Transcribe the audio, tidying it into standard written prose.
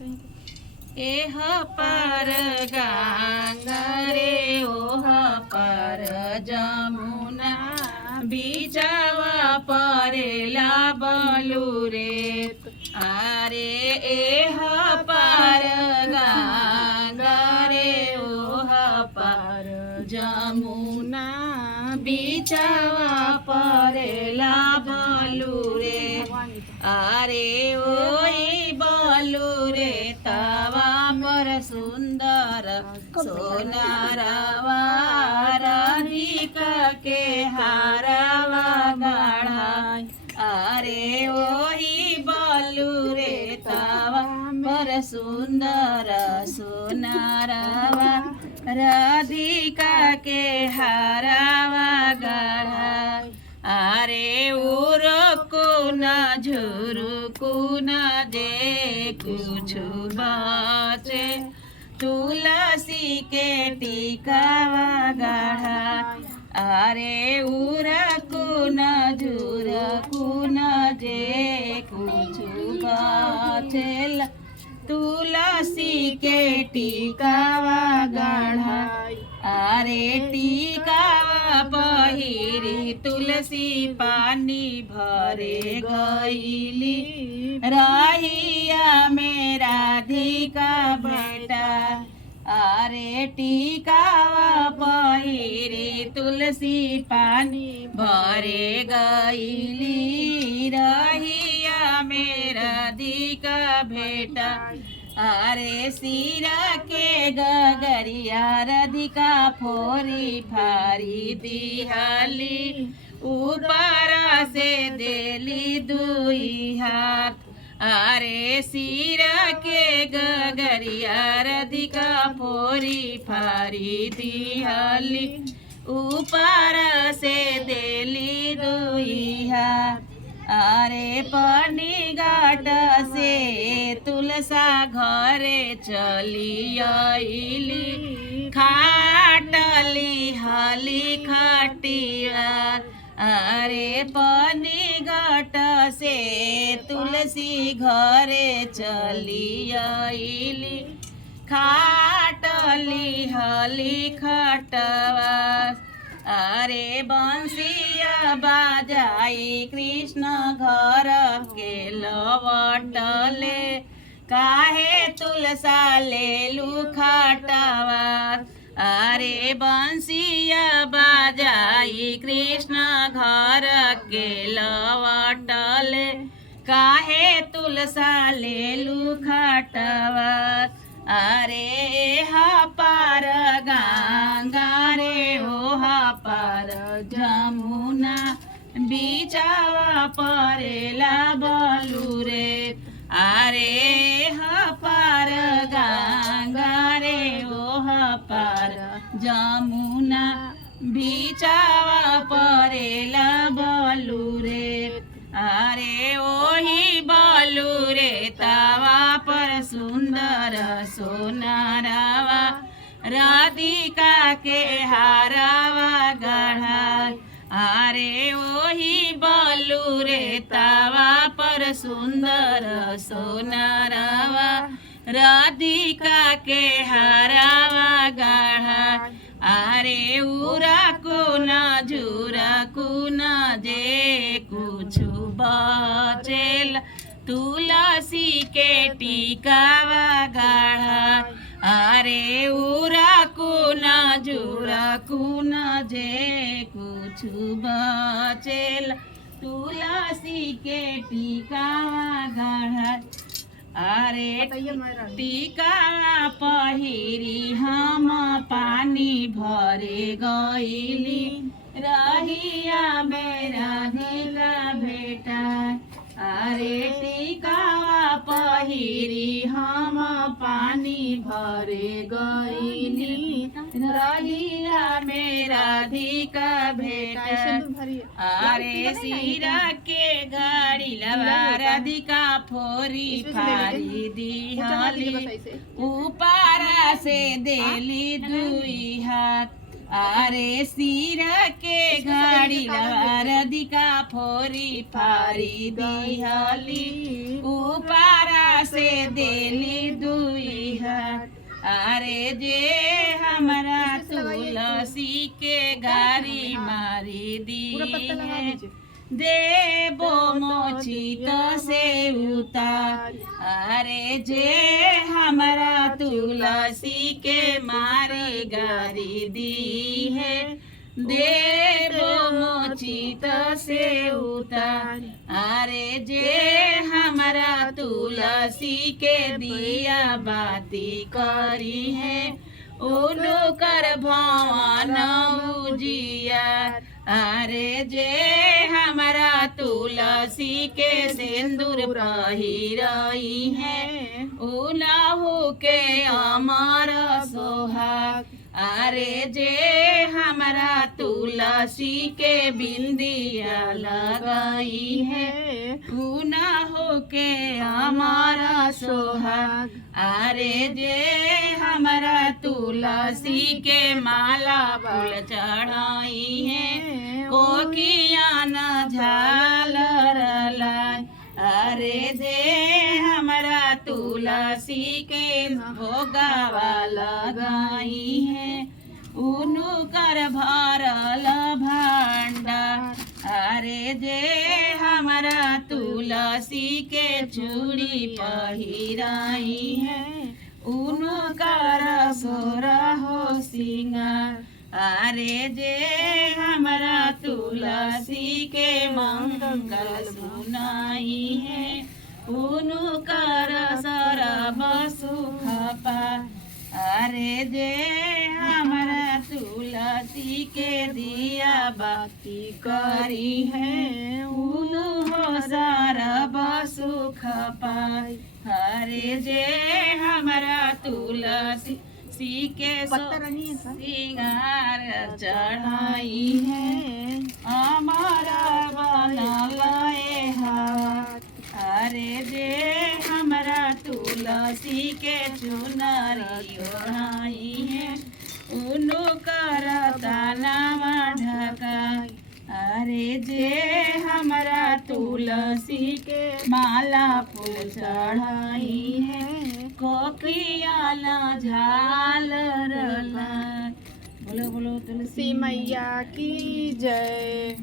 एह पार गंगा रे ओह पार जमुना बीचावा परेला बलू रे अरे एह पार गंगा रे ओह पार जमुना बीचावा परेला बलू रे अरे ओई बलू रे तवा पर सुंदर सोनारवा राधिका के हारवा गढ़ाई अरे ओही बलू रे तवा पर सुंदर सोनारवा राधिका के हारवा गढ़ाई अरे उरको न झुरुको न दे कुछ बाचे तुलसी के टीकावा गढ़ा अरे उरको न झुरुको न दे कुछ बाचे तुलसी के टीकावा गढ़ा अरे टीकावा पहिरी तुलसी पानी भरे गईली रहिया में राधिका बेटा अरे टीकावा पहिरी तुलसी पानी भरे गईली रहिया में राधिका बेटा अरे सिरा के गगरिया राधिका फोरी फारी दिहाली ऊपर से देली दुई हाथ अरे सिरा के गगरिया राधिका फोरी फारी दिहाली ऊपर से देली दुई हाथ अरे पानी घाट से तुलसा घरे चली आईली खाटली हली खटिया अरे पानी घाट से तुलसी घरे चली आईली खाटली हली खटवा अरे बंसिया बाजाई कृष्ण घर के लवटले काहे तुलसा ले लुखाटवा अरे बंसिया बाजाई कृष्ण घर के लवटले काहे तुलसा ले लुखाटवा अरे हा पार गंगा रे ओहा पार जमुना बीचावा परेला बलू रे अरे हा पार गंगा रे ओहा पार जमुना बीचावा परेला बलू रे अरे ओही बलू रे तवा पर सुंदर सोनारवा राधिका के हारवा गढ़ा अरे ओही बलू रे तवा पर सुंदर सोनारवा राधिका के हारवा गढ़ा अरे उरा को न झूरा को न जे कुछ बचेल तुलसी के टीकावा गढ़ा अरे उरा को न झूरा को न जे कुछ बचेल तुलसी के टीकावा गढ़ा अरे टीका पहिरी हम पानी भरे गईली रहिया मेरा धिका बेटा अरे टीका पहिरी हम पानी भरे गईली रहिया मेरा धिका बेटा अरे सिरा के गाड़ी लवा राधिका फोरी फारी दिहली ऊपर से देली दुई हाथ अरे सिरा के गाड़ी राधिका फोरी फारी दिहली ऊपर से देली अरे जे हमरा तुलसी के गारी मारी दी है देवो मोचित से उतार। अरे जे हमरा तुलसी के मारी गारी दी है देवो मोचित से उतार। अरे जे हमरा तुलसी के दिया बाती करी है उनु कर भवन उजियार। अरे जे हमरा तुलसी के सिंदूर पहिरई है उनहु के अमर सोहाग। अरे जे हमरा तुलसी के बिंदिया लगाई है उनहु के अमर सोहाग। अरे जे हमरा तुलसी के माला फूल चढ़ाई है कोकिया न झालर लाई। अरे जे हमरा तुलसी के भोगावा लगाई है उनु कर भरल भांडार। अरे जे हमरा तुलसी के चूड़ी पहिराई है उनु कर सोरहो सिंगार। अरे जे हमरा तुलसी के मंगल सुनाई है उनु कर सरब सुख पार। अरे जे हमरा तुलसी के दिया बाती करी है उनु हो सरब सुख पाई। अरे जे हमरा तुलसी के सिंगार चढ़ाई है हमारा बनलाए हाथ। अरे जे हमरा तुलसी के चुनरी ओढ़ाई है उनु कर तनावा ढकाई। अरे जे हमरा तुलसी के माला फूल चढ़ाई है कोकिया न झालर लाई। बोलो बोलो तुलसी मैया की जय।